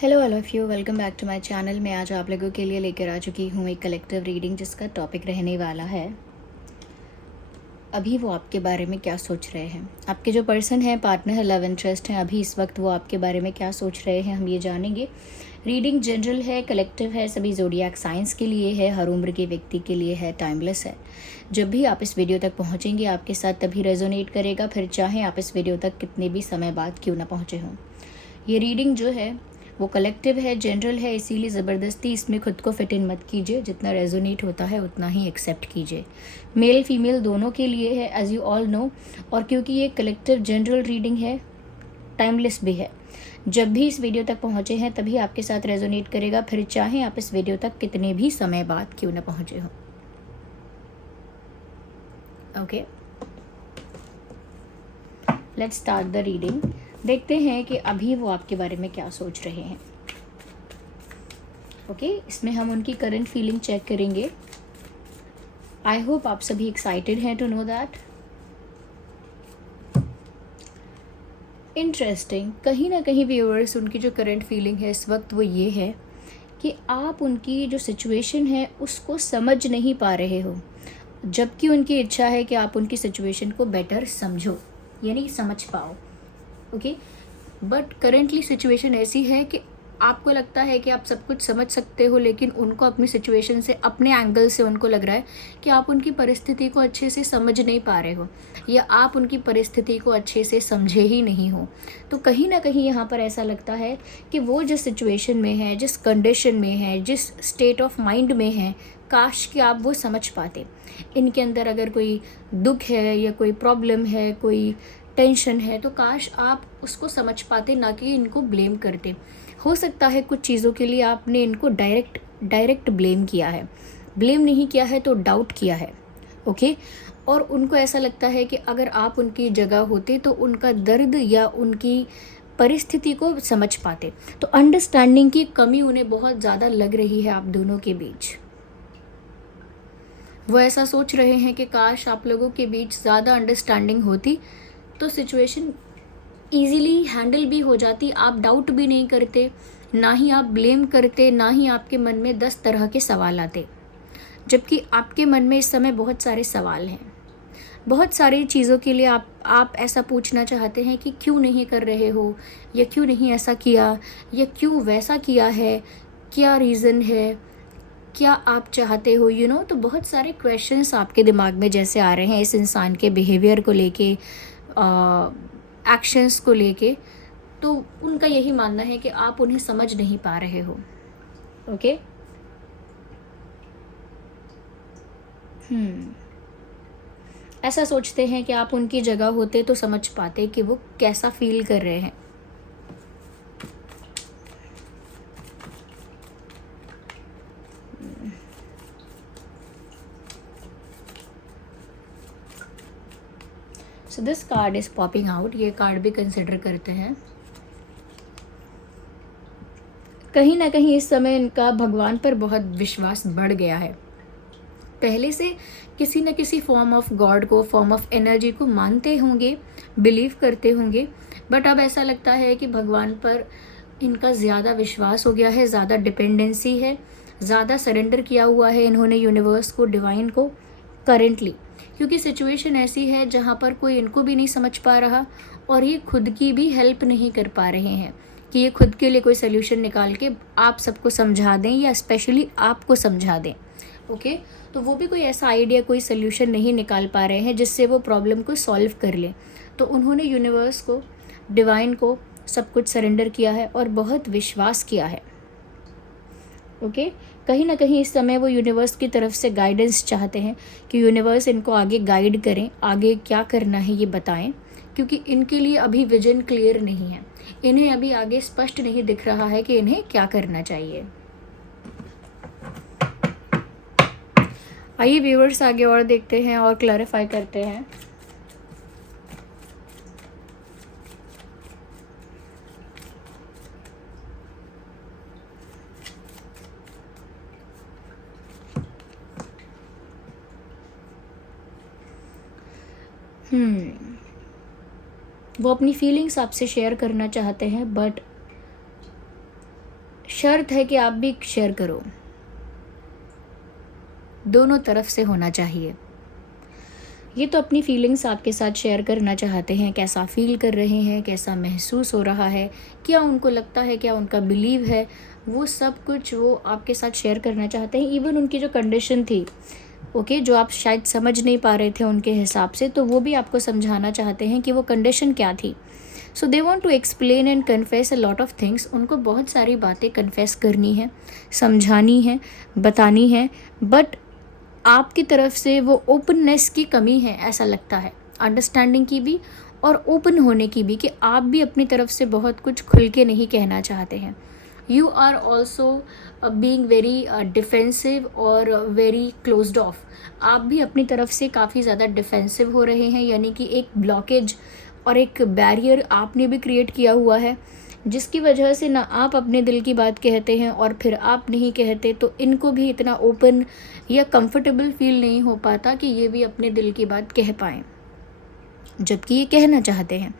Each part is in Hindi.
Hello all of you, welcome back to my channel. मैं आज आप लोगों के लिए लेकर आ चुकी हूँ एक कलेक्टिव रीडिंग जिसका टॉपिक रहने वाला है अभी वो आपके बारे में क्या सोच रहे हैं। आपके जो पर्सन है, पार्टनर है, लव इंटरेस्ट हैं, अभी इस वक्त वो आपके बारे में क्या सोच रहे हैं, हम ये जानेंगे। रीडिंग जनरल है, कलेक्टिव है, सभी ज़ोडिएक साइंस के लिए है, हर उम्र के व्यक्ति के लिए है, टाइमलेस है। जब भी आप इस वीडियो तक पहुँचेंगे आपके साथ तभी रेजोनेट करेगा, फिर चाहे आप इस वीडियो तक कितने भी समय बाद क्यों ना पहुँचे हों। ये रीडिंग जो है वो कलेक्टिव है, जनरल है, इसीलिए ज़बरदस्ती इसमें खुद को फिट इन मत कीजिए। जितना रेजोनेट होता है उतना ही एक्सेप्ट कीजिए। मेल फीमेल दोनों के लिए है, एज यू ऑल नो। और क्योंकि ये कलेक्टिव जनरल रीडिंग है, टाइमलेस भी है। जब भी इस वीडियो तक पहुँचे हैं तभी आपके साथ रेजोनेट करेगा, फिर चाहे आप इस वीडियो तक कितने भी समय बाद क्यों ना पहुँचे हों। Okay, let's start the reading. देखते हैं कि अभी वो आपके बारे में क्या सोच रहे हैं। ओके, इसमें हम उनकी करंट फीलिंग चेक करेंगे। आई होप आप सभी एक्साइटेड हैं टू नो दैट। इंटरेस्टिंग, कहीं ना कहीं व्यूअर्स उनकी जो करंट फीलिंग है इस वक्त वो ये है कि आप उनकी जो सिचुएशन है उसको समझ नहीं पा रहे हो, जबकि उनकी इच्छा है कि आप उनकी सिचुएशन को बेटर समझो, यानी समझ पाओ। ओके, बट करेंटली सिचुएशन ऐसी है कि आपको लगता है कि आप सब कुछ समझ सकते हो, लेकिन उनको अपनी सिचुएशन से, अपने एंगल से उनको लग रहा है कि आप उनकी परिस्थिति को अच्छे से समझ नहीं पा रहे हो, या आप उनकी परिस्थिति को अच्छे से समझे ही नहीं हो। तो कहीं ना कहीं यहाँ पर ऐसा लगता है कि वो जिस सिचुएशन में है, जिस कंडीशन में है, जिस स्टेट ऑफ माइंड में है, काश कि आप वो समझ पाते। इनके अंदर अगर कोई दुख है या कोई प्रॉब्लम है, कोई टेंशन है, तो काश आप उसको समझ पाते, ना कि इनको ब्लेम करते। हो सकता है कुछ चीज़ों के लिए आपने इनको डायरेक्ट ब्लेम किया है, ब्लेम नहीं किया है तो डाउट किया है। ओके, और उनको ऐसा लगता है कि अगर आप उनकी जगह होते तो उनका दर्द या उनकी परिस्थिति को समझ पाते। तो अंडरस्टैंडिंग की कमी उन्हें बहुत ज़्यादा लग रही है आप दोनों के बीच। वो ऐसा सोच रहे हैं कि काश आप लोगों के बीच ज़्यादा अंडरस्टैंडिंग होती तो सिचुएशन ईज़िली हैंडल भी हो जाती। आप डाउट भी नहीं करते, ना ही आप ब्लेम करते, ना ही आपके मन में 10 तरह के सवाल आते। जबकि आपके मन में इस समय बहुत सारे सवाल हैं, बहुत सारी चीज़ों के लिए आप ऐसा पूछना चाहते हैं कि क्यों नहीं कर रहे हो, या क्यों नहीं ऐसा किया, या क्यों वैसा किया है, क्या रीज़न है, क्या आप चाहते हो, तो बहुत सारे क्वेश्चंस आपके दिमाग में जैसे आ रहे हैं इस इंसान के बिहेवियर को लेके, एक्शंस को लेके। तो उनका यही मानना है कि आप उन्हें समझ नहीं पा रहे हो। ओके, ऐसा सोचते हैं कि आप उनकी जगह होते तो समझ पाते कि वो कैसा फील कर रहे हैं। So this card is popping out. ये कार्ड भी कंसिडर करते हैं। कहीं ना कहीं इस समय इनका भगवान पर बहुत विश्वास बढ़ गया है। पहले से किसी न किसी फॉर्म ऑफ गॉड को, फॉर्म ऑफ एनर्जी को मानते होंगे, बिलीव करते होंगे, बट अब ऐसा लगता है कि भगवान पर इनका ज़्यादा विश्वास हो गया है, ज़्यादा डिपेंडेंसी है, ज़्यादा सरेंडर किया हुआ है इन्होंने यूनिवर्स को, डिवाइन को करेंटली। क्योंकि सिचुएशन ऐसी है जहाँ पर कोई इनको भी नहीं समझ पा रहा और ये खुद की भी हेल्प नहीं कर पा रहे हैं कि ये खुद के लिए कोई सोल्यूशन निकाल के आप सबको समझा दें, या स्पेशली आपको समझा दें। ओके, तो वो भी कोई ऐसा आइडिया, कोई सोल्यूशन नहीं निकाल पा रहे हैं जिससे वो प्रॉब्लम को सॉल्व कर लें। तो उन्होंने यूनिवर्स को, डिवाइन को सब कुछ सरेंडर किया है और बहुत विश्वास किया है। ओके, कहीं ना कहीं इस समय वो यूनिवर्स की तरफ से गाइडेंस चाहते हैं कि यूनिवर्स इनको आगे गाइड करें, आगे क्या करना है ये बताएं, क्योंकि इनके लिए अभी विजन क्लियर नहीं है। इन्हें अभी आगे स्पष्ट नहीं दिख रहा है कि इन्हें क्या करना चाहिए। आइए व्यूअर्स आगे और देखते हैं और क्लैरिफाई करते हैं। वो अपनी फीलिंग्स आपसे शेयर करना चाहते हैं, बट शर्त है कि आप भी शेयर करो, दोनों तरफ से होना चाहिए। ये तो अपनी फीलिंग्स आपके साथ शेयर करना चाहते हैं, कैसा फील कर रहे हैं, कैसा महसूस हो रहा है, क्या उनको लगता है, क्या उनका बिलीव है, वो सब कुछ वो आपके साथ शेयर करना चाहते हैं। इवन उनकी जो कंडीशन थी, ओके, जो आप शायद समझ नहीं पा रहे थे उनके हिसाब से, तो वो भी आपको समझाना चाहते हैं कि वो कंडीशन क्या थी। So they want to explain and confess a lot of things. उनको बहुत सारी बातें कन्फेस करनी है, समझानी है, बतानी है, बट आपकी तरफ से वो ओपननेस की कमी है ऐसा लगता है, अंडरस्टैंडिंग की भी और ओपन होने की भी, कि आप भी अपनी तरफ से बहुत कुछ खुल के नहीं कहना चाहते हैं। You are also being very defensive और वेरी क्लोज्ड ऑफ। आप भी अपनी तरफ से काफ़ी ज़्यादा डिफेंसिव हो रहे हैं, यानी कि एक ब्लॉकेज और एक बैरियर आपने भी क्रिएट किया हुआ है, जिसकी वजह से ना आप अपने दिल की बात कहते हैं और फिर आप नहीं कहते, तो इनको भी इतना ओपन या कंफर्टेबल फील नहीं हो पाता कि ये भी अपने दिल की बात कह पाएँ, जबकि ये कहना चाहते हैं।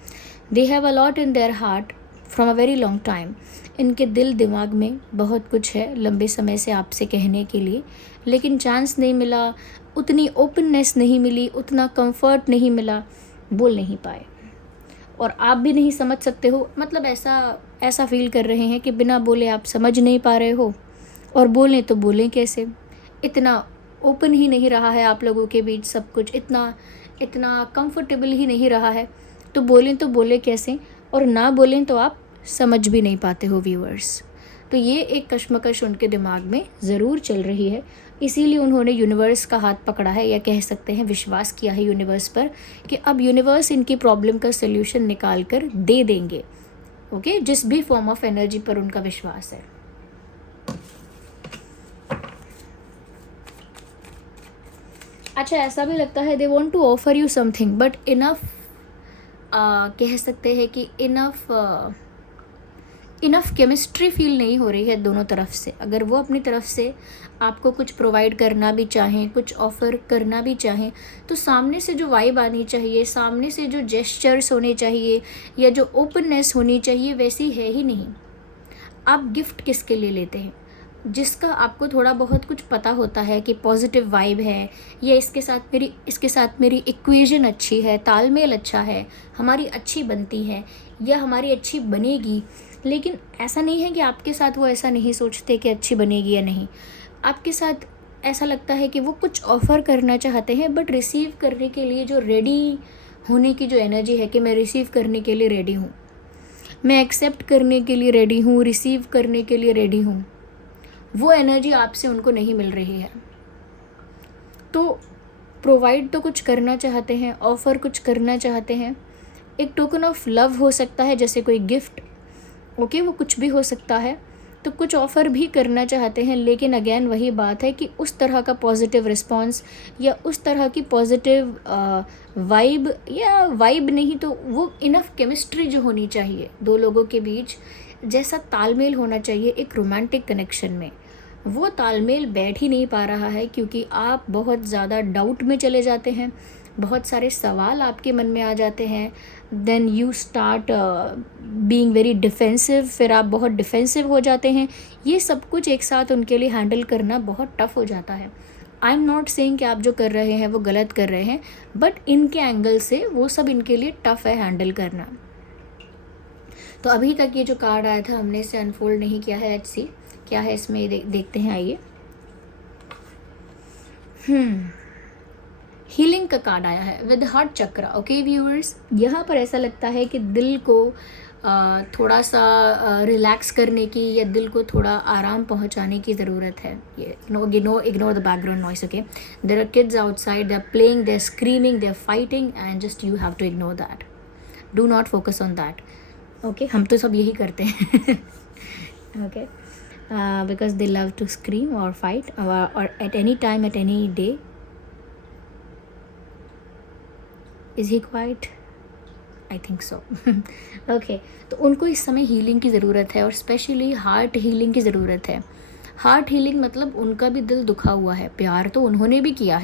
They have a lot in their heart from a very long time. इनके दिल दिमाग में बहुत कुछ है लंबे समय से आपसे कहने के लिए, लेकिन चांस नहीं मिला, उतनी ओपननेस नहीं मिली, उतना कंफर्ट नहीं मिला, बोल नहीं पाए। और आप भी नहीं समझ सकते हो, मतलब ऐसा फील कर रहे हैं कि बिना बोले आप समझ नहीं पा रहे हो, और बोलें तो बोलें कैसे। इतना ओपन ही नहीं रहा है आप लोगों के बीच सब कुछ, इतना कंफर्टेबल ही नहीं रहा है, तो बोलें कैसे, और ना बोलें तो आप समझ भी नहीं पाते हो व्यूअर्स। तो ये एक कश्मकश उनके दिमाग में ज़रूर चल रही है, इसीलिए उन्होंने यूनिवर्स का हाथ पकड़ा है, या कह सकते हैं विश्वास किया है यूनिवर्स पर कि अब यूनिवर्स इनकी प्रॉब्लम का सल्यूशन निकाल कर दे देंगे। ओके, जिस भी फॉर्म ऑफ एनर्जी पर उनका विश्वास है। अच्छा, ऐसा भी लगता है they want to offer you something, but enough कह सकते हैं कि इनफ केमिस्ट्री फील नहीं हो रही है दोनों तरफ से। अगर वो अपनी तरफ से आपको कुछ प्रोवाइड करना भी चाहें, कुछ ऑफ़र करना भी चाहें, तो सामने से जो वाइब आनी चाहिए, सामने से जो जेस्चर्स होने चाहिए, या जो ओपननेस होनी चाहिए, वैसी है ही नहीं। आप गिफ्ट किसके लिए लेते हैं? जिसका आपको थोड़ा बहुत कुछ पता होता है कि पॉजिटिव वाइब है, या इसके साथ मेरी इक्वेशन अच्छी है, तालमेल अच्छा है, हमारी अच्छी बनती है, या हमारी अच्छी बनेगी। लेकिन ऐसा नहीं है कि आपके साथ वो ऐसा नहीं सोचते कि अच्छी बनेगी या नहीं। आपके साथ ऐसा लगता है कि वो कुछ ऑफ़र करना चाहते हैं, बट रिसीव करने के लिए जो रेडी होने की जो एनर्जी है कि मैं रिसीव करने के लिए रेडी हूँ, मैं एक्सेप्ट करने के लिए रेडी हूँ, रिसीव करने के लिए रेडी हूँ, वो एनर्जी आपसे उनको नहीं मिल रही है। तो प्रोवाइड तो कुछ करना चाहते हैं, ऑफ़र कुछ करना चाहते हैं, एक टोकन ऑफ लव हो सकता है, जैसे कोई गिफ्ट, ओके, वो कुछ भी हो सकता है, तो कुछ ऑफ़र भी करना चाहते हैं। लेकिन अगेन वही बात है कि उस तरह का पॉजिटिव रिस्पॉन्स, या उस तरह की पॉजिटिव वाइब, या वाइब नहीं तो वो इनफ केमिस्ट्री जो होनी चाहिए दो लोगों के बीच, जैसा तालमेल होना चाहिए एक रोमांटिक कनेक्शन में, वो तालमेल बैठ ही नहीं पा रहा है, क्योंकि आप बहुत ज़्यादा डाउट में चले जाते हैं, बहुत सारे सवाल आपके मन में आ जाते हैं, then you start being very defensive, फिर आप बहुत डिफेंसिव हो जाते हैं। ये सब कुछ एक साथ उनके लिए हैंडल करना बहुत टफ़ हो जाता है। आई एम नॉट सेइंग कि आप जो कर रहे हैं वो गलत कर रहे हैं, बट इनके एंगल से वो सब इनके लिए टफ़ है हैंडल करना। तो अभी तक ये जो कार्ड आया था हमने इसे अनफोल्ड नहीं किया है। लेट्स सी क्या है इसमें, देखते हैं, आइए। हीलिंग का कार्ड आया है with heart chakra. Okay viewers, यहाँ पर ऐसा लगता है कि दिल को थोड़ा सा रिलैक्स करने की, या दिल को थोड़ा आराम पहुँचाने की ज़रूरत है। ये ignore the background noise. Okay, there are kids outside, they are playing, they are screaming, they are fighting, and just you have to ignore that, do not focus on that. Okay, हम तो सब यही करते हैं। Okay, because they love to scream और फाइट, और at any time, at any day. Is he quiet? I think so. Okay, तो उनको इस समय हीलिंग की ज़रूरत है, और स्पेशली हार्ट हीलिंग की ज़रूरत है। हार्ट हीलिंग मतलब उनका भी दिल दुखा हुआ है, प्यार तो उन्होंने भी किया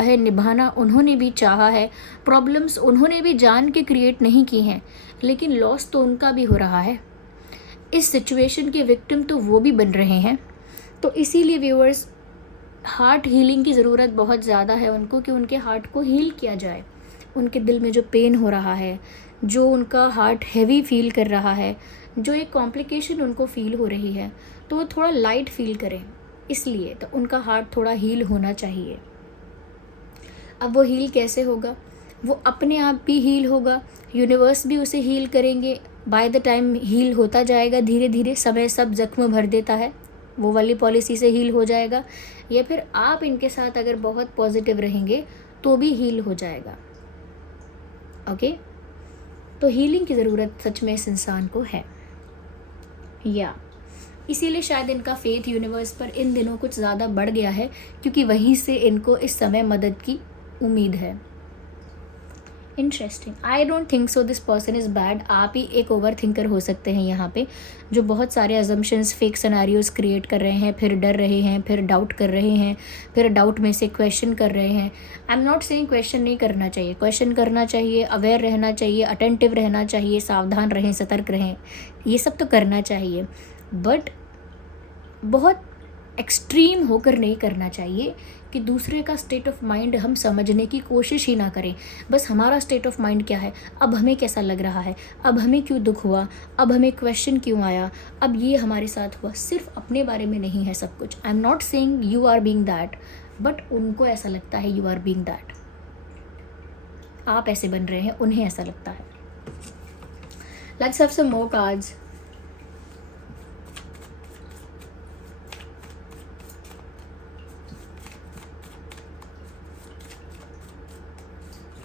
है, निभाना उन्होंने भी चाहा है, प्रॉब्लम्स उन्होंने भी जान के क्रिएट नहीं की हैं, लेकिन लॉस तो उनका भी हो रहा है। इस सिचुएशन के विक्टिम तो वो भी बन रहे हैं। तो इसीलिए व्यूअर्स, हार्ट हीलिंग की ज़रूरत बहुत ज़्यादा है उनको, कि उनके हार्ट को हील किया जाए। उनके दिल में जो पेन हो रहा है, जो उनका हार्ट हैवी फील कर रहा है, जो एक कॉम्प्लिकेशन उनको फील हो रही है, तो वो थोड़ा लाइट फील करें। इसलिए तो उनका हार्ट थोड़ा हील होना चाहिए। अब वो हील कैसे होगा? वो अपने आप भी हील होगा, यूनिवर्स भी उसे हील करेंगे। बाय द टाइम हील होता जाएगा धीरे धीरे, समय सब जख्म भर देता है, वो वाली पॉलिसी से हील हो जाएगा। या फिर आप इनके साथ अगर बहुत पॉजिटिव रहेंगे तो भी हील हो जाएगा। ओके, तो हीलिंग की ज़रूरत सच में इस इंसान को है। या इसीलिए शायद इनका फेथ यूनिवर्स पर इन दिनों कुछ ज़्यादा बढ़ गया है, क्योंकि वहीं से इनको इस समय मदद की उम्मीद है। Interesting. I don't think so this person is bad. आप ही एक ओवर थिंकर हो सकते हैं यहाँ पे, जो बहुत सारे अजम्पशंस, फेक सिनेरियोज क्रिएट कर रहे हैं, फिर डर रहे हैं, फिर डाउट कर रहे हैं, फिर डाउट में से क्वेश्चन कर रहे हैं। आई एम नॉट सेइंग क्वेश्चन नहीं करना चाहिए, क्वेश्चन करना चाहिए, अवेयर रहना चाहिए, अटेंटिव रहना चाहिए, सावधान रहें, सतर्क रहें, ये सब तो करना चाहिए, बट बहुत एक्सट्रीम होकर नहीं करना चाहिए कि दूसरे का स्टेट ऑफ माइंड हम समझने की कोशिश ही ना करें। बस हमारा स्टेट ऑफ माइंड क्या है, अब हमें कैसा लग रहा है, अब हमें क्यों दुख हुआ, अब हमें क्वेश्चन क्यों आया, अब ये हमारे साथ हुआ। सिर्फ अपने बारे में नहीं है सब कुछ। I am not saying you are being that, but उनको ऐसा लगता है यू आर बीइंग दैट। आप ऐसे बन रहे हैं, उन्हें ऐसा लगता है। Let's have some more cards.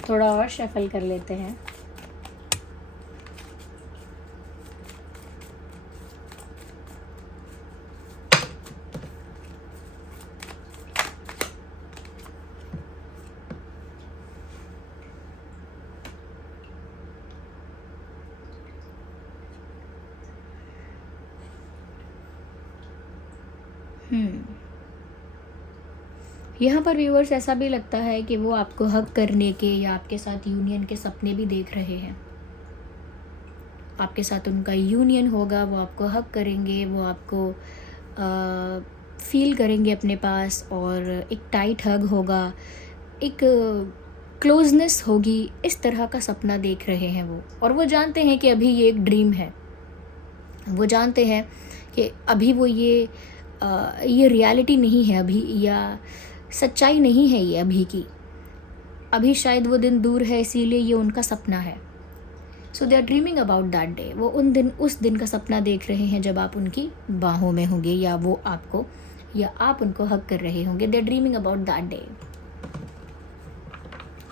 थोड़ा और शफल कर लेते हैं। यहाँ पर व्यूअर्स ऐसा भी लगता है कि वो आपको हक करने के या आपके साथ यूनियन के सपने भी देख रहे हैं। आपके साथ उनका यूनियन होगा, वो आपको हक करेंगे, वो आपको फील करेंगे अपने पास, और एक टाइट हग होगा, एक क्लोजनेस होगी। इस तरह का सपना देख रहे हैं वो, और वो जानते हैं कि अभी ये एक ड्रीम है। वो जानते हैं कि अभी वो ये रियलिटी नहीं है अभी, या सच्चाई नहीं है ये अभी की। अभी शायद वो दिन दूर है, इसीलिए ये उनका सपना है। So they are dreaming about that day. वो उस दिन का सपना देख रहे हैं जब आप उनकी बाहों में होंगे, या वो आपको, या आप उनको हक कर रहे होंगे। They are dreaming about that day.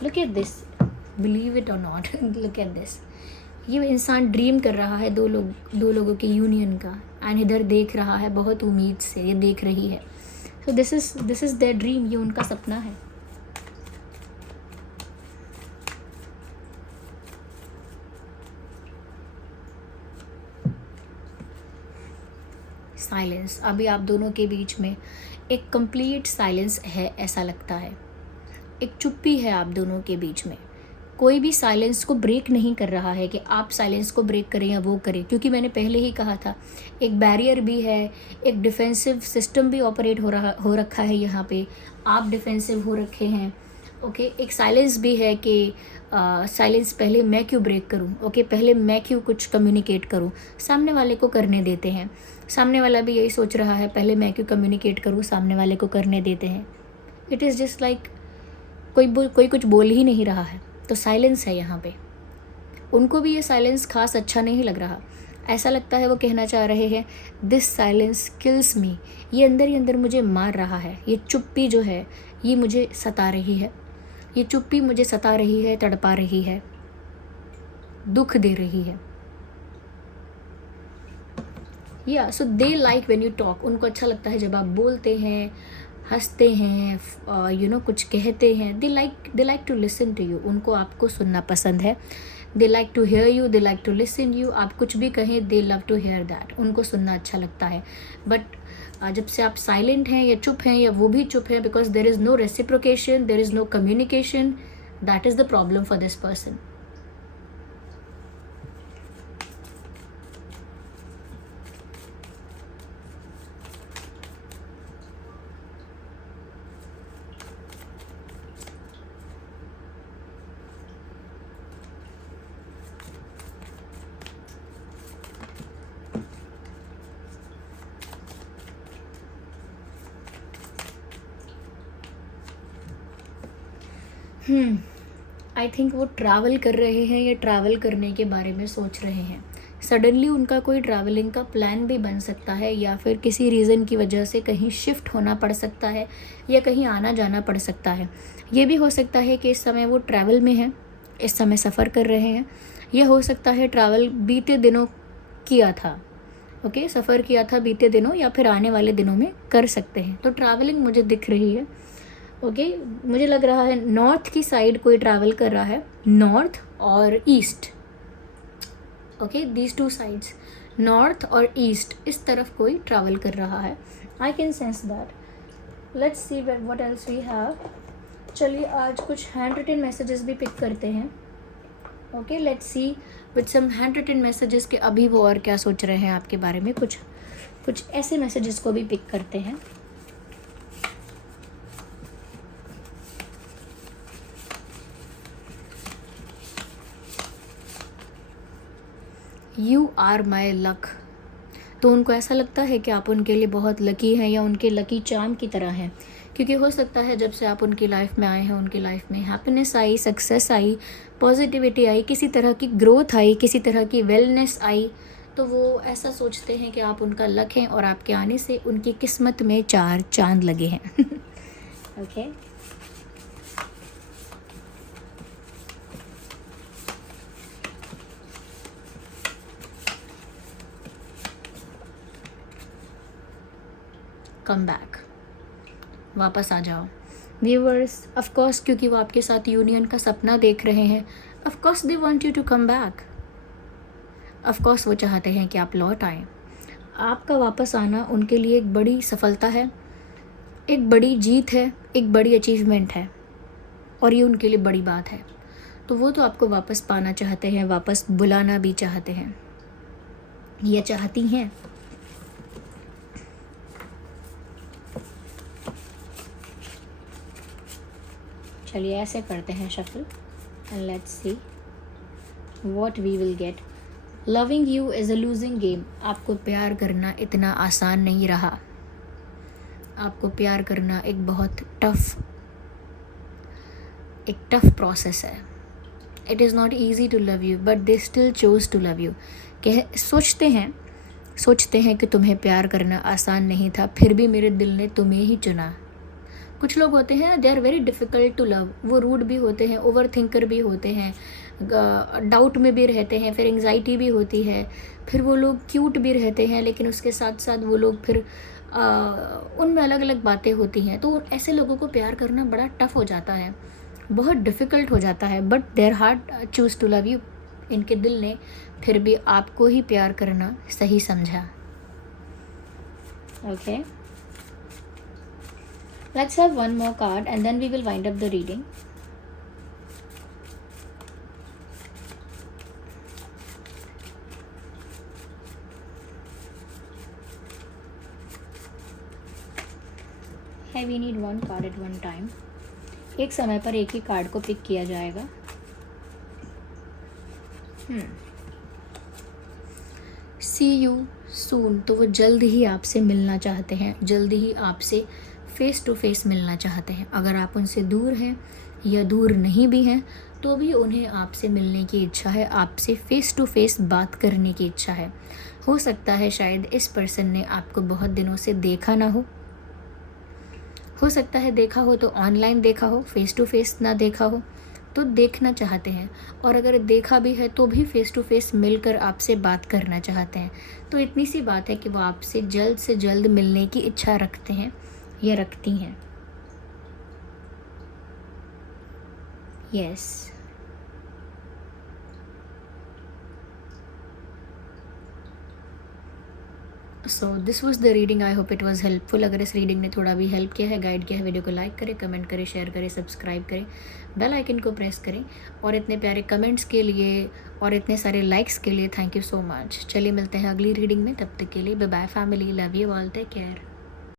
Look at this, believe it और नॉट, लुक एट दिस। ये इंसान ड्रीम कर रहा है दो लोगों के यूनियन का, एंड इधर देख रहा है बहुत उम्मीद से, ये देख रही है। So this is their dream, ये उनका सपना है। साइलेंस। अभी आप दोनों के बीच में एक कंप्लीट साइलेंस है, ऐसा लगता है। एक चुप्पी है आप दोनों के बीच में। कोई भी साइलेंस को ब्रेक नहीं कर रहा है कि आप साइलेंस को ब्रेक करें या वो करें, क्योंकि मैंने पहले ही कहा था, एक बैरियर भी है, एक डिफेंसिव सिस्टम भी ऑपरेट हो रखा है यहाँ पे। आप डिफेंसिव हो रखे हैं। ओके, एक साइलेंस भी है कि साइलेंस पहले मैं क्यों ब्रेक करूँ, ओके, पहले मैं क्यों कुछ कम्युनिकेट करूँ। सामने वाले को करने देते हैं। सामने वाला भी यही सोच रहा है, पहले मैं क्यों कम्युनिकेट करूँ, सामने वाले को करने देते हैं। इट इज़ जस्ट लाइक कोई कुछ बोल ही नहीं रहा है, तो साइलेंस है यहाँ पे। उनको भी ये साइलेंस खास अच्छा नहीं लग रहा। ऐसा लगता है वो कहना चाह रहे हैं, दिस साइलेंस किल्स मी। ये अंदर ही अंदर मुझे मार रहा है। ये चुप्पी जो है, ये मुझे सता रही है। ये चुप्पी मुझे सता रही है, तड़पा रही है, दुख दे रही है। या so they like when you talk. उनको अच्छा लगता है जब आप बोलते हैं, हंसते हैं, कुछ कहते हैं। They like to listen to you. उनको आपको सुनना पसंद है। They like to hear you, they like to listen you. आप कुछ भी कहें, they love to hear that. उनको सुनना अच्छा लगता है। बट जब से आप साइलेंट हैं या चुप हैं, या वो भी चुप है, because there is no reciprocation, there is no communication, that is the problem for this person. I think वो ट्रैवल कर रहे हैं या ट्रैवल करने के बारे में सोच रहे हैं। सडनली उनका कोई ट्रैवलिंग का प्लान भी बन सकता है, या फिर किसी रीज़न की वजह से कहीं शिफ्ट होना पड़ सकता है, या कहीं आना जाना पड़ सकता है। ये भी हो सकता है कि इस समय वो ट्रैवल में हैं, इस समय सफ़र कर रहे हैं। यह हो सकता है ट्रैवल बीते दिनों किया था, ओके, सफ़र किया था बीते दिनों, या फिर आने वाले दिनों में कर सकते हैं। तो ट्रैवलिंग मुझे दिख रही है, ओके। मुझे लग रहा है नॉर्थ की साइड कोई ट्रैवल कर रहा है, नॉर्थ और east, okay, these two sides, north और ईस्ट, इस तरफ कोई ट्रैवल कर रहा है। I can sense that. Let's see what else we have. चलिए आज कुछ हैंड रिटन मैसेजेस भी पिक करते हैं, okay. Let's see with some handwritten messages के अभी वो और क्या सोच रहे हैं आपके बारे में। कुछ ऐसे मैसेजेस को भी पिक करते हैं। You are my luck. तो उनको ऐसा लगता है कि आप उनके लिए बहुत लकी हैं, या उनके लकी चार्म की तरह हैं, क्योंकि हो सकता है जब से आप उनकी लाइफ में आए हैं, उनकी लाइफ में हैप्पीनेस आई, सक्सेस आई, पॉजिटिविटी आई, किसी तरह की ग्रोथ आई, किसी तरह की वेलनेस आई। तो वो ऐसा सोचते हैं कि आप उनका लक हैं, और आपके आने से उनकी किस्मत में 4 चांद लगे हैं। ओके कम बैक, वापस आ जाओ। व्यूअर्स, ऑफ कोर्स, क्योंकि वो आपके साथ यूनियन का सपना देख रहे हैं, of course they want you to come back. Of course वो चाहते हैं कि आप लौट आएँ। आपका वापस आना उनके लिए एक बड़ी सफलता है, एक बड़ी जीत है, एक बड़ी अचीवमेंट है, और ये उनके लिए बड़ी बात है। तो वो तो आपको वापस पाना चाहते हैं, वापस बुलाना भी चाहते हैं, या चाहती हैं। चलिए ऐसे करते हैं shuffle, and let's see what we will get. Loving you is a losing game. आपको प्यार करना इतना आसान नहीं रहा। आपको प्यार करना एक बहुत टफ प्रोसेस है। It is not easy to love you, but they still chose to love you. सोचते हैं कि तुम्हें प्यार करना आसान नहीं था, फिर भी मेरे दिल ने तुम्हें ही चुना। कुछ लोग होते हैं, they are very difficult to love. वो रूड भी होते हैं, ओवर थिंकर भी होते हैं, डाउट में भी रहते हैं, फिर एंग्जाइटी भी होती है, फिर वो लोग क्यूट भी रहते हैं, लेकिन उसके साथ साथ वो लोग फिर उनमें अलग अलग बातें होती हैं। तो ऐसे लोगों को प्यार करना बड़ा टफ़ हो जाता है, बहुत डिफ़िकल्ट हो जाता है, but their heart choose to love you. इनके दिल ने फिर भी आपको ही प्यार करना सही समझा। Okay, let's have one more card and then we will wind up the reading. Hey, we need one card at one time. एक समय पर एक ही कार्ड को पिक किया जाएगा। See you soon। तो वो जल्द ही आपसे मिलना चाहते हैं, जल्द ही आपसे फ़ेस टू फेस मिलना चाहते हैं। अगर आप उनसे दूर हैं या दूर नहीं भी हैं, तो भी उन्हें आपसे मिलने की इच्छा है, आपसे फ़ेस टू फेस बात करने की इच्छा है। हो सकता है शायद इस पर्सन ने आपको बहुत दिनों से देखा ना हो सकता है देखा हो तो ऑनलाइन देखा हो, फ़ेस टू फेस ना देखा हो, तो देखना चाहते हैं। और अगर देखा भी है तो भी फ़ेस टू फेस मिलकर आपसे बात करना चाहते हैं। तो इतनी सी बात है कि वो आपसे जल्द से जल्द मिलने की इच्छा रखते हैं या रखती हैं। Yes, so this was the reading. I hope it was helpful. अगर इस रीडिंग ने थोड़ा भी हेल्प किया है, गाइड किया है, वीडियो को लाइक करें, कमेंट करें, शेयर करें, सब्सक्राइब करें, बेल आइकन को प्रेस करें। और इतने प्यारे कमेंट्स के लिए और इतने सारे लाइक्स के लिए थैंक यू सो मच। चलिए मिलते हैं अगली रीडिंग में, तब तक के लिए bye bye family, love you all, take care.